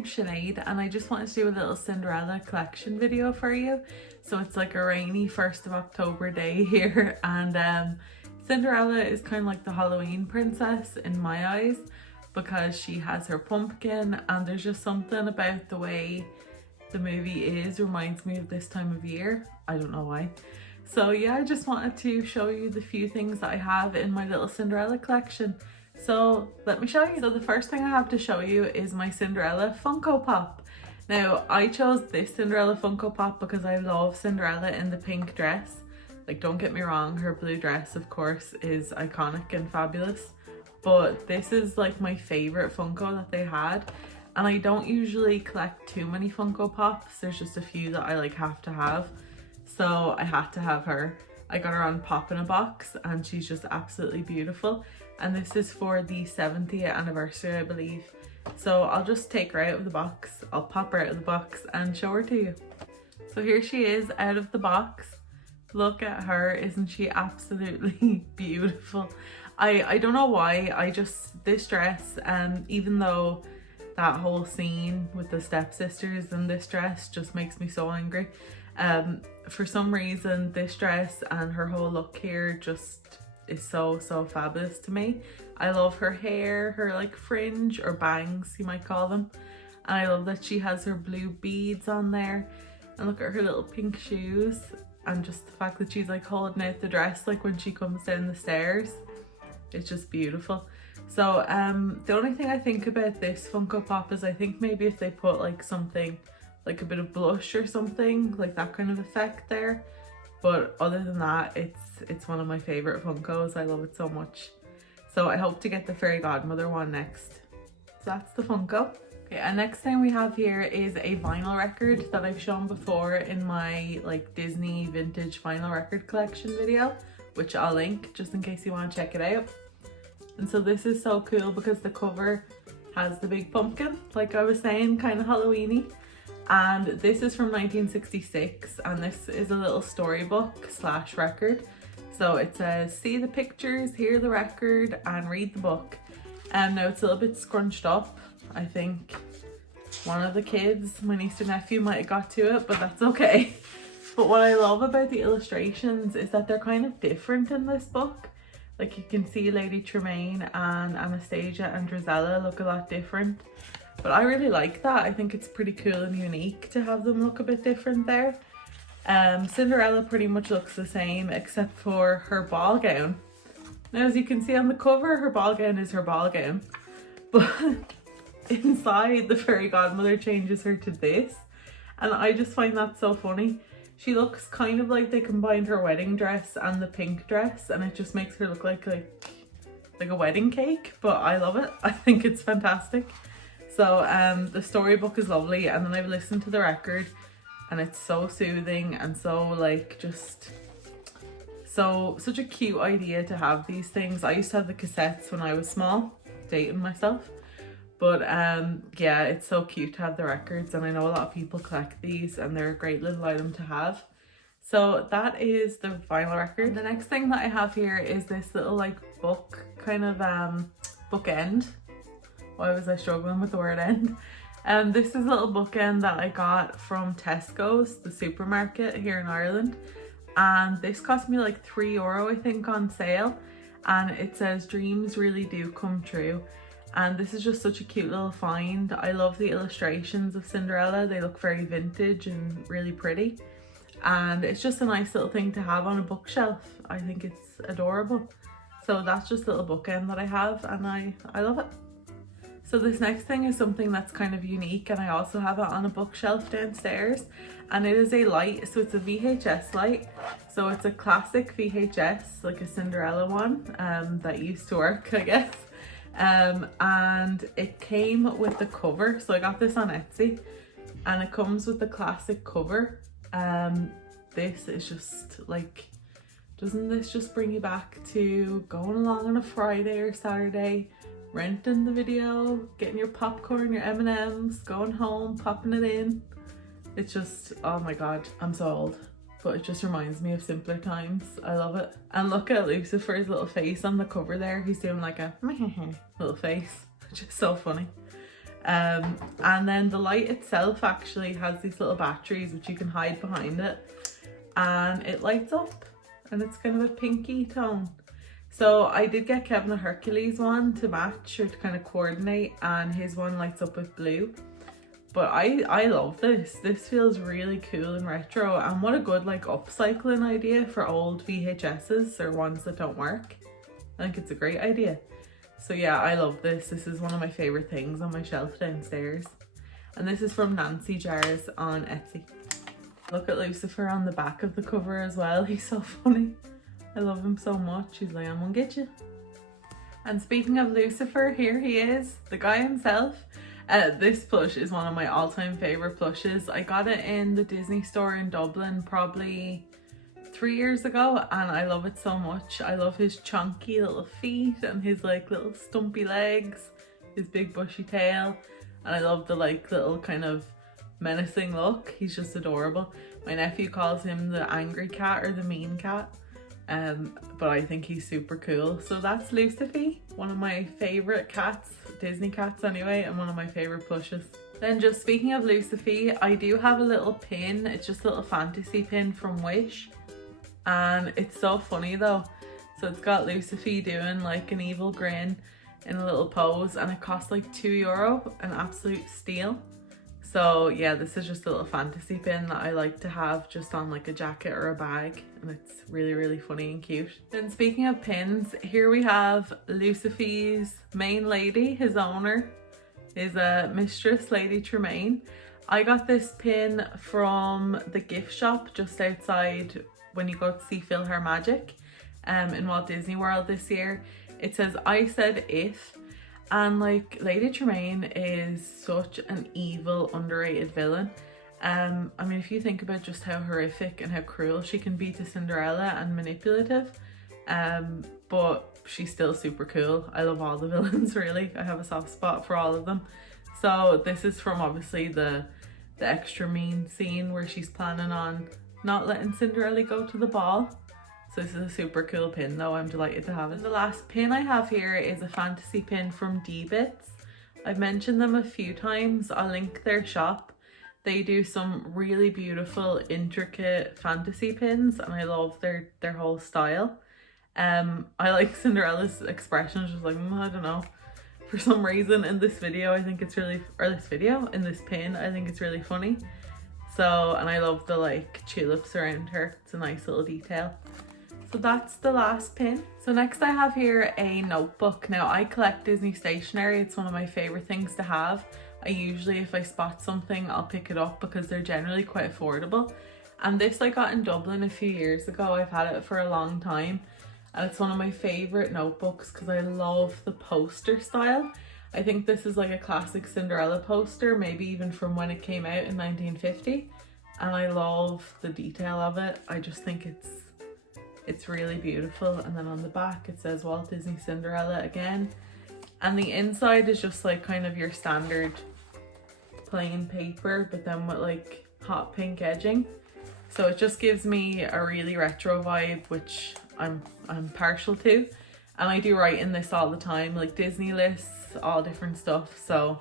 name's Sinead and I just wanted to do a little Cinderella collection video for you. So it's like a rainy 1st of October day here, and Cinderella is kind of like the Halloween princess in my eyes because she has her pumpkin, and there's just something about the way the movie reminds me of this time of year. I don't know why. So yeah, I just wanted to show you the few things that I have in my little Cinderella collection. So let me show you. So the first thing I have to show you is my Cinderella Funko Pop. Now I chose this Cinderella Funko Pop because I love Cinderella in the pink dress. Like, don't get me wrong, her blue dress of course is iconic and fabulous, but this is like my favorite Funko that they had. And I don't usually collect too many Funko Pops, there's just a few that I like have to have. So I had to have her. I got her on Pop in a Box and she's just absolutely beautiful. And this is for the 70th anniversary, I believe. So I'll just take her out of the box. I'll pop her out of the box and show her to you. So here she is out of the box. Look at her, isn't she absolutely beautiful? I don't know why, this dress, even though that whole scene with the stepsisters in this dress just makes me so angry. For some reason this dress and her whole look here just is so fabulous to me. I love her hair, her like fringe or bangs you might call them, and I love that she has her blue beads on there, and look at her little pink shoes, and just the fact that she's like holding out the dress like when she comes down the stairs. It's just beautiful. So the only thing I think about this Funko Pop is I think maybe if they put like something like a bit of blush or something, like that kind of effect there. But other than that, it's one of my favorite Funkos. I love it so much. So I hope to get the fairy godmother one next. So that's the Funko. Okay, and next thing we have here is a vinyl record that I've shown before in my like Disney vintage vinyl record collection video, which I'll link just in case you want to check it out. And so this is so cool because the cover has the big pumpkin, like I was saying, kind of Halloween-y. And this is from 1966, and this is a little storybook / record. So it says, see the pictures, hear the record, and read the book. And now it's a little bit scrunched up. I think one of the kids, my niece or nephew, might have got to it, but that's okay. But what I love about the illustrations is that they're kind of different in this book. Like you can see Lady Tremaine and Anastasia and Drizella look a lot different. But I really like that. I think it's pretty cool and unique to have them look a bit different there. Cinderella pretty much looks the same except for her ball gown. Now as you can see on the cover, her ball gown is her ball gown. But inside, the fairy godmother changes her to this. And I just find that so funny. She looks kind of like they combined her wedding dress and the pink dress, and it just makes her look like a wedding cake, but I love it. I think it's fantastic. So the storybook is lovely, and then I've listened to the record and it's so soothing and so like just such a cute idea to have these things. I used to have the cassettes when I was small, dating myself. But yeah, it's so cute to have the records, and I know a lot of people collect these and they're a great little item to have. So that is the vinyl record. The next thing that I have here is this little like book kind of bookend. Why was I struggling with the word end? This is a little bookend that I got from Tesco's, the supermarket here in Ireland. And this cost me like €3 I think on sale. And it says dreams really do come true. And this is just such a cute little find. I love the illustrations of Cinderella. They look very vintage and really pretty. And it's just a nice little thing to have on a bookshelf. I think it's adorable. So that's just a little bookend that I have, and I love it. So this next thing is something that's kind of unique, and I also have it on a bookshelf downstairs. And it is a light, so it's a VHS light. So it's a classic VHS, like a Cinderella one that used to work, I guess. And it came with the cover, so I got this on Etsy, and it comes with the classic cover. This is just like, doesn't this just bring you back to going along on a Friday or Saturday, renting the video, getting your popcorn, your M&Ms, going home, popping it in? It's just, oh my god, I'm so old. But it just reminds me of simpler times. I love it. And look at Lucifer's little face on the cover there. He's doing like a little face, which is so funny. And then the light itself actually has these little batteries which you can hide behind it, and it lights up, and it's kind of a pinky tone. So I did get Kevin a Hercules one to match or to kind of coordinate, and his one lights up with blue. But I love this. This feels really cool and retro, and what a good like upcycling idea for old VHSs or ones that don't work. I think it's a great idea. So yeah, I love this. This is one of my favorite things on my shelf downstairs. And this is from Nancy Jars on Etsy. Look at Lucifer on the back of the cover as well. He's so funny. I love him so much. He's like, I'm gonna get you. And speaking of Lucifer, here he is, the guy himself. This plush is one of my all-time favorite plushes. I got it in the Disney store in Dublin probably 3 years ago, and I love it so much. I love his chunky little feet and his like little stumpy legs, his big bushy tail, and I love the like little kind of menacing look. He's just adorable. My nephew calls him the angry cat or the mean cat. But I think he's super cool. So that's Lucifer, one of my favorite cats, Disney cats anyway, and one of my favorite plushes. Then just speaking of Lucifer, I do have a little pin. It's just a little fantasy pin from Wish, and it's so funny though. So it's got Lucifer doing like an evil grin in a little pose, and it costs like €2, an absolute steal. So yeah, this is just a little fantasy pin that I like to have just on like a jacket or a bag, and it's really, really funny and cute. Then speaking of pins, here we have Lucifer's main lady, his owner, is a Mistress Lady Tremaine. I got this pin from the gift shop just outside when you go to see Phil Her Magic in Walt Disney World this year. It says, I said if. And like Lady Tremaine is such an evil, underrated villain. I mean, if you think about just how horrific and how cruel she can be to Cinderella and manipulative, but she's still super cool. I love all the villains really. I have a soft spot for all of them. So this is from obviously the extra mean scene where she's planning on not letting Cinderella go to the ball. So this is a super cool pin though, I'm delighted to have it. And the last pin I have here is a fantasy pin from D-Bits. I've mentioned them a few times. I'll link their shop. They do some really beautiful, intricate fantasy pins, and I love their whole style. I like Cinderella's expression, just like, I don't know. For some reason in this video, I think it's really, in this pin, I think it's really funny. So, and I love the like tulips around her. It's a nice little detail. So that's the last pin. So next I have here a notebook. Now I collect Disney stationery. It's one of my favorite things to have. I usually, if I spot something, I'll pick it up because they're generally quite affordable. And this I got in Dublin a few years ago. I've had it for a long time. And it's one of my favorite notebooks because I love the poster style. I think this is like a classic Cinderella poster, maybe even from when it came out in 1950. And I love the detail of it. I just think it's really beautiful. And then on the back it says Walt Disney Cinderella again, and the inside is just like kind of your standard plain paper, but then with like hot pink edging. So it just gives me a really retro vibe, which I'm partial to, and I do write in this all the time, like Disney lists, all different stuff. So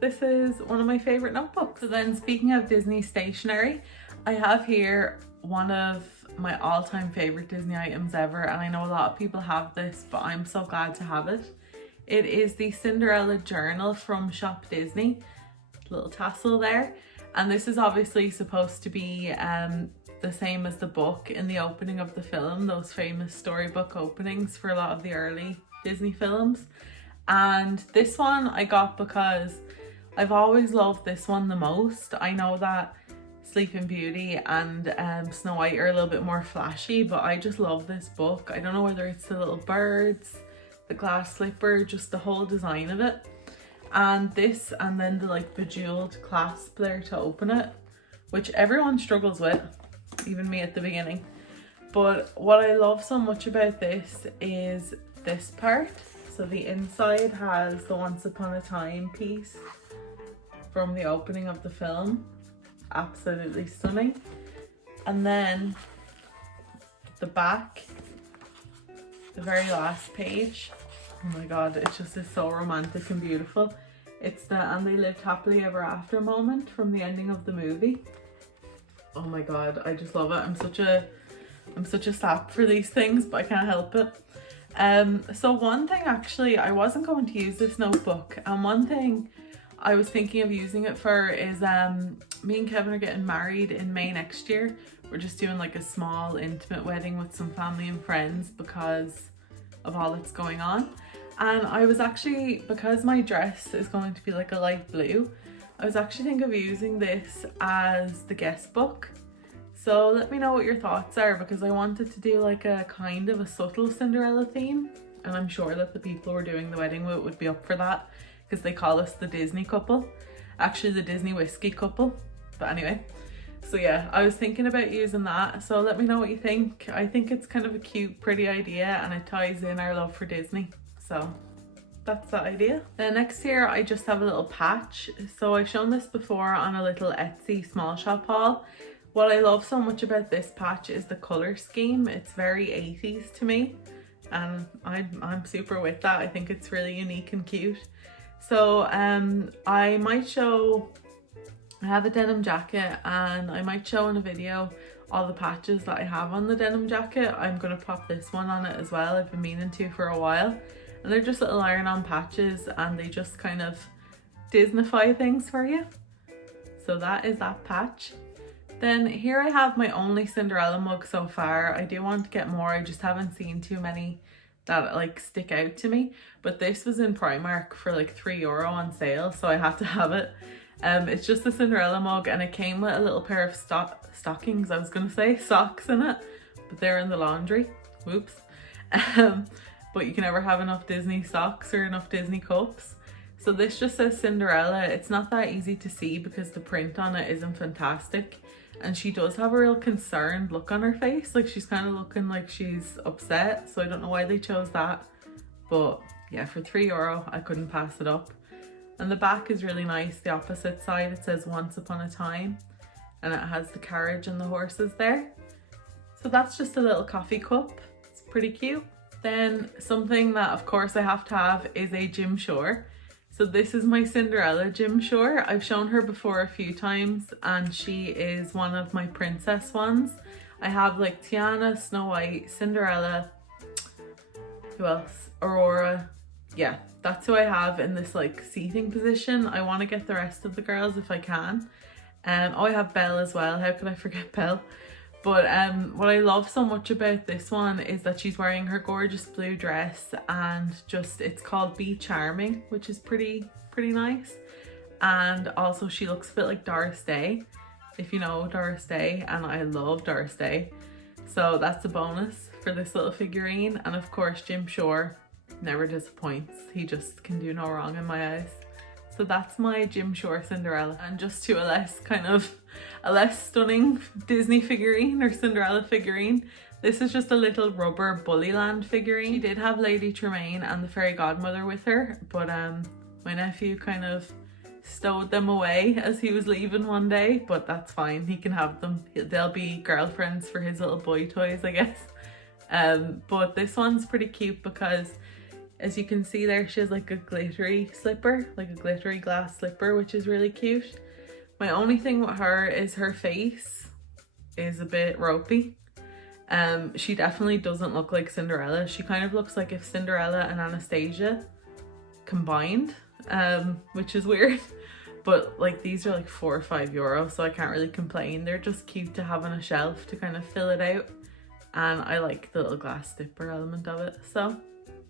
this is one of my favorite notebooks. So then speaking of Disney stationery, I have here one of my all-time favorite Disney items ever, and I know a lot of people have this, but I'm so glad to have it. It is the Cinderella journal from Shop Disney, little tassel there, and this is obviously supposed to be the same as the book in the opening of the film, those famous storybook openings for a lot of the early Disney films. And this one I got because I've always loved this one the most. I know that Sleeping Beauty and Snow White are a little bit more flashy, but I just love this book. I don't know whether it's the little birds, the glass slipper, just the whole design of it. And this, and then the like bejeweled clasp there to open it, which everyone struggles with, even me at the beginning. But what I love so much about this is this part. So the inside has the Once Upon a Time piece from the opening of the film. Absolutely stunning. And then the back, the very last page, oh my god, it just is so romantic and beautiful. It's the "and they lived happily ever after" moment from the ending of the movie. Oh my god, I just love it. I'm such a sap for these things, but I can't help it. So one thing, actually, I wasn't going to use this notebook, and one thing I was thinking of using it for is me and Kevin are getting married in May next year. We're just doing like a small intimate wedding with some family and friends because of all that's going on. And I was actually, because my dress is going to be like a light blue, I was actually thinking of using this as the guest book. So let me know what your thoughts are, because I wanted to do like a kind of a subtle Cinderella theme, and I'm sure that the people we're doing the wedding with would be up for that, because they call us the Disney couple. Actually, the Disney whiskey couple. But anyway, so yeah, I was thinking about using that. So let me know what you think. I think it's kind of a cute, pretty idea, and it ties in our love for Disney. So that's the idea. Then next here, I just have a little patch. So I've shown this before on a little Etsy small shop haul. What I love so much about this patch is the color scheme. It's very 80s to me, and I'm super with that. I think it's really unique and cute. So I might show, I have a denim jacket, and I might show in a video all the patches that I have on the denim jacket. I'm gonna pop this one on it as well. I've been meaning to for a while, and they're just little iron-on patches, and they just kind of Disneyfy things for you. So that is that patch. Then here I have my only Cinderella mug so far. I do want to get more, I just haven't seen too many that like stick out to me. But this was in Primark for like €3 on sale, so I had to have it. It's just a Cinderella mug, and it came with a little pair of stockings, I was gonna say socks in it, but they're in the laundry. Whoops. But you can never have enough Disney socks or enough Disney cups. So this just says Cinderella. It's not that easy to see because the print on it isn't fantastic. And she does have a real concerned look on her face. Like she's kind of looking like she's upset. So I don't know why they chose that. But yeah, for €3, I couldn't pass it up. And the back is really nice. The opposite side, it says "Once Upon a Time." And it has the carriage and the horses there. So that's just a little coffee cup. It's pretty cute. Then something that of course I have to have is a Jim Shore. So this is my Cinderella Jim Shore. I've shown her before a few times, and she is one of my princess ones. I have like Tiana, Snow White, Cinderella, who else? Aurora. Yeah, that's who I have in this like seating position. I want to get the rest of the girls if I can. Oh, I have Belle as well. How could I forget Belle? But what I love so much about this one is that she's wearing her gorgeous blue dress, and just it's called Be Charming, which is pretty nice. And also she looks a bit like Doris Day, if you know Doris Day, and I love Doris Day. So that's a bonus for this little figurine. And of course Jim Shore never disappoints. He just can do no wrong in my eyes. So that's my Jim Shore Cinderella. And just to a less stunning Disney figurine or Cinderella figurine, this is just a little rubber Bullyland figurine. She did have Lady Tremaine and the fairy godmother with her, but my nephew kind of stowed them away as he was leaving one day, but that's fine, he can have them. They'll be girlfriends for his little boy toys, I guess. But this one's pretty cute because, as you can see there, she has like a glittery slipper, like a glittery glass slipper, which is really cute. My only thing with her is her face is a bit ropey. She definitely doesn't look like Cinderella. She kind of looks like if Cinderella and Anastasia combined, which is weird. But like these are like €4 or €5, so I can't really complain. They're just cute to have on a shelf to kind of fill it out. And I like the little glass slipper element of it. So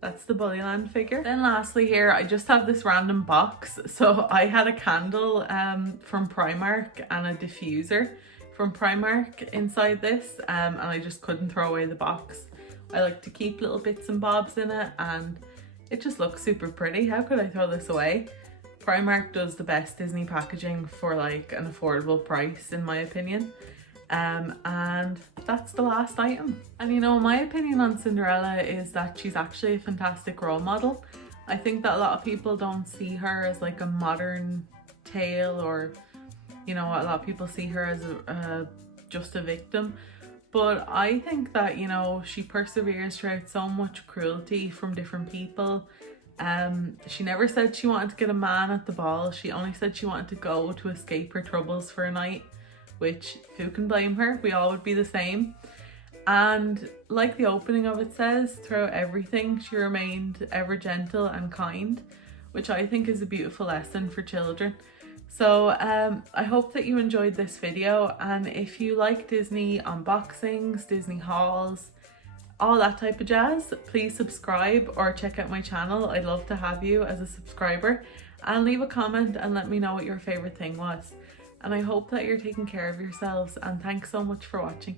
that's the Bullyland figure. Then lastly here, I just have this random box. So I had a candle from Primark and a diffuser from Primark inside this, and I just couldn't throw away the box. I like to keep little bits and bobs in it, and it just looks super pretty. How could I throw this away? Primark does the best Disney packaging for like an affordable price, in my opinion. And that's the last item. And you know, my opinion on Cinderella is that she's actually a fantastic role model. I think that a lot of people don't see her as like a modern tale, or you know, a lot of people see her as just a victim. But I think that, you know, she perseveres throughout so much cruelty from different people, She never said she wanted to get a man at the ball. She only said she wanted to go to escape her troubles for a night, which who can blame her? We all would be the same. And like the opening of it says, throughout everything she remained ever gentle and kind, which I think is a beautiful lesson for children. So I hope that you enjoyed this video, and if you like Disney unboxings, Disney hauls, all that type of jazz, please subscribe or check out my channel. I'd love to have you as a subscriber, and leave a comment and let me know what your favorite thing was. And I hope that you're taking care of yourselves, and thanks so much for watching.